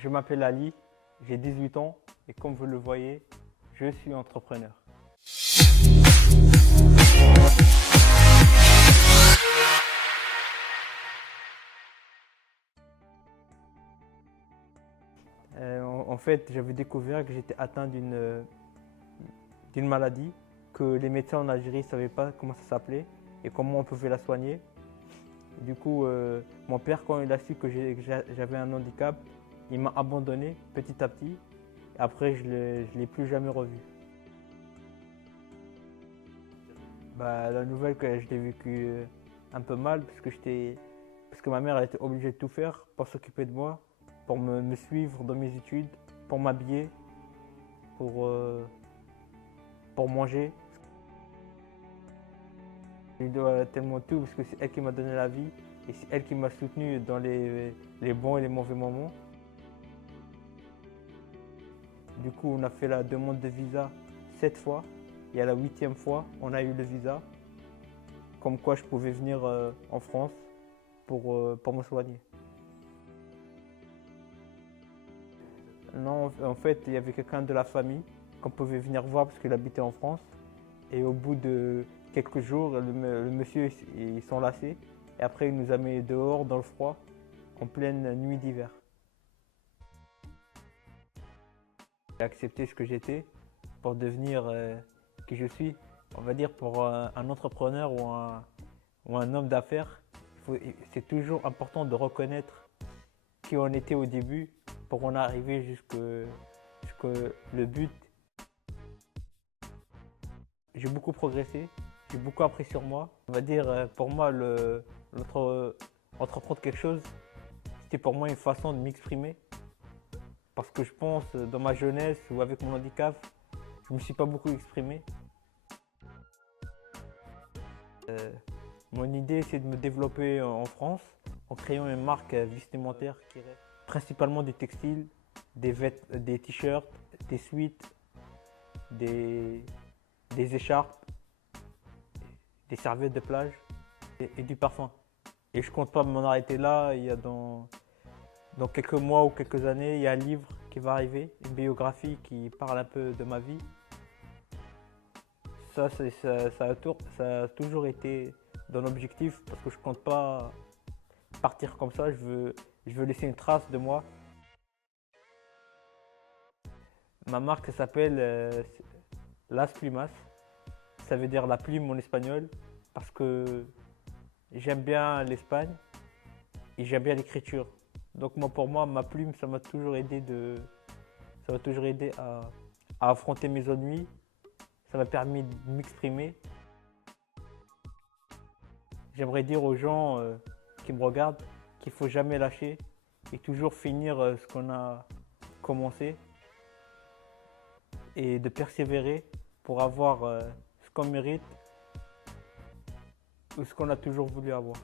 Je m'appelle Ali, j'ai 18 ans et comme vous le voyez, je suis entrepreneur. En fait, j'avais découvert que j'étais atteint d'une maladie, que les médecins en Algérie ne savaient pas comment ça s'appelait et comment on pouvait la soigner. Du coup, mon père, quand il a su que j'avais un handicap, il m'a abandonné petit à petit. Après, je ne l'ai plus jamais revu. La nouvelle, que je l'ai vécue un peu mal parce que ma mère elle était obligée de tout faire pour s'occuper de moi, pour me suivre dans mes études, pour m'habiller, pour, euh, pour manger. Je lui dois tellement tout parce que c'est elle qui m'a donné la vie et c'est elle qui m'a soutenu dans les bons et les mauvais moments. Du coup, on a fait la demande de visa 7 fois et à la 8e fois, on a eu le visa. Comme quoi je pouvais venir en France pour me soigner. Non, en fait, il y avait quelqu'un de la famille qu'on pouvait venir voir parce qu'il habitait en France. Et au bout de quelques jours, le monsieur, ils sont lassés. Et après, il nous a mis dehors dans le froid, en pleine nuit d'hiver. J'ai accepté ce que j'étais pour devenir qui je suis. On va dire pour un entrepreneur ou un homme d'affaires, c'est toujours important de reconnaître qui on était au début pour en arriver jusqu'au le but. J'ai beaucoup progressé, j'ai beaucoup appris sur moi. On va dire pour moi, entreprendre quelque chose, c'était pour moi une façon de m'exprimer. Parce que je pense, dans ma jeunesse ou avec mon handicap, je ne me suis pas beaucoup exprimé. Mon idée, c'est de me développer en France en créant une marque vestimentaire qui reste principalement des textiles, des t-shirts, des sweats, des écharpes, des serviettes de plage et du parfum. Et je compte pas m'en arrêter là. Il y a dans quelques mois ou quelques années, il y a un livre qui va arriver, une biographie qui parle un peu de ma vie. Ça a toujours été dans l'objectif parce que je compte pas partir comme ça. Je veux laisser une trace de moi. Ma marque s'appelle Las Plumas. Ça veut dire la plume en espagnol parce que j'aime bien l'Espagne et j'aime bien l'écriture. Donc pour moi, ma plume, ça m'a toujours aidé à affronter mes ennuis. Ça m'a permis de m'exprimer. J'aimerais dire aux gens qui me regardent qu'il ne faut jamais lâcher et toujours finir ce qu'on a commencé et de persévérer pour avoir ce qu'on mérite ou ce qu'on a toujours voulu avoir.